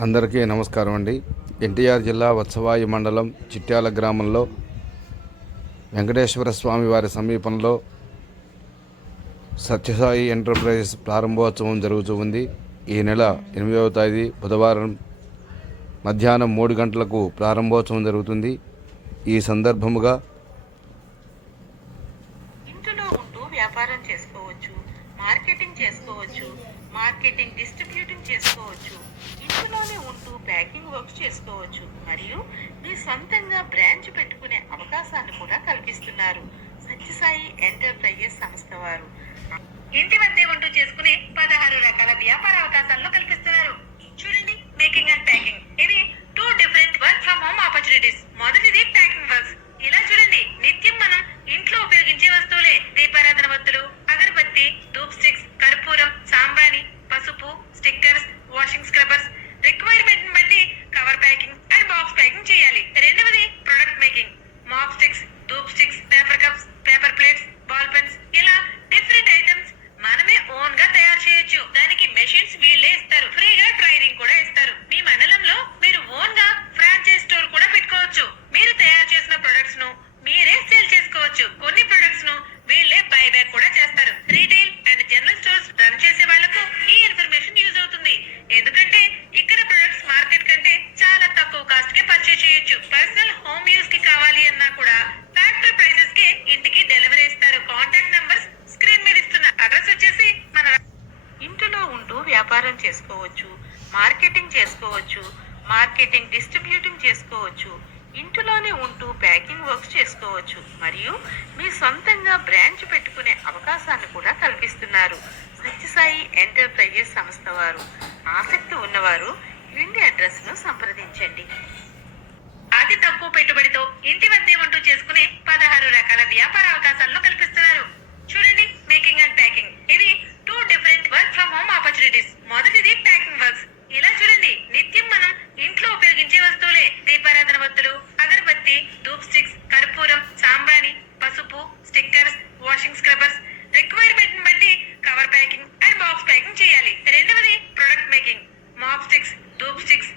అందరికీ నమస్కారం అండి. ఎన్టీఆర్ జిల్లా వత్సవాయి మండలం చిట్యాల గ్రామంలో వెంకటేశ్వర స్వామి వారి సమీపంలో సత్యసాయి ఎంటర్ప్రైజెస్ ప్రారంభోత్సవం జరుగుతూ ఉంది. ఈ నెల ఎనిమిదవ తేదీ బుధవారం మధ్యాహ్నం మూడు గంటలకు ప్రారంభోత్సవం జరుగుతుంది. ఈ సందర్భముగా ఇంట్లో ఉంటూ వ్యాపారం చేసుకోవచ్చు మార్కెటింగ్ చేసుకోవచ్చు మార్కెటింగ్ డిస్ట్రిబ్యూటింగ్ చేసుకోవచ్చు. ఇంట్లోనే ఉంటూ ప్యాకింగ్ వర్క్ చేసుకోవచ్చు. మరియు మీ సొంతంగా బ్రాంచ్ పెట్టుకునే అవకాశాన్ని కూడా కల్పిస్తున్నారు. సత్యసాయి ఎంటర్ప్రైజెస్ సంస్థ వారు. ఇంటి వద్దే ఉంటూ చేసుకునే పదహారు రకాల వ్యాపార అవకాశాలను కల్పిస్తున్నారు. వ్యాపారం చేసుకోవచ్చు మార్కెటింగ్ చేసుకోవచ్చు మార్కెటింగ్ డిస్ట్రిబ్యూటింగ్ చేసుకోవచ్చు ఇంటిలోనే ఉంటూ ప్యాకింగ్ వర్క్స్ చేసుకోవచ్చు. మరియు మీ సొంతంగా బ్రాంచ్ పెట్టుకునే అవకాశాన్ని కూడా కల్పిస్తున్నారు. సత్యసాయి ఎంటర్ప్రైజెస్ సంస్థ వారు. ఆసక్తి ఉన్నవారు క్రింది అడ్రస్ను సంప్రదించండి. అతి తక్కువ పెట్టుబడితో ఇంటి వద్దే ఉంటూ చేసుకునే పదహారు రకాల వ్యాపార అవకాశాలను కల్పిస్తున్నారు. అండ్ ప్యాకింగ్ చేయాలి. రెండవది product making mop sticks dhoop sticks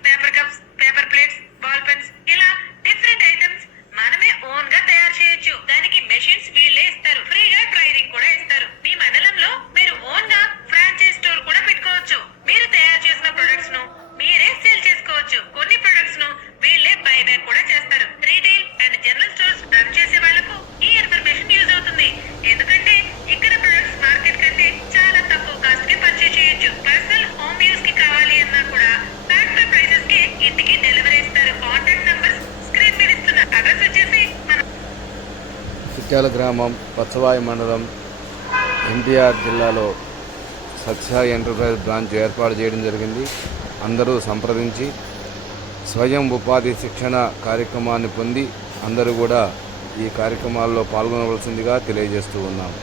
ముత్యాల గ్రామం పచ్చవాయి మండలం ఎన్టీఆర్ జిల్లాలో సత్యసాయి ఎంటర్ప్రైజ్ బ్రాంచ్ ఏర్పాటు చేయడం జరిగింది. అందరూ సంప్రదించి స్వయం ఉపాధి శిక్షణ కార్యక్రమాన్ని పొంది అందరూ కూడా ఈ కార్యక్రమాల్లో పాల్గొనవలసిందిగా తెలియజేస్తూ ఉన్నాం.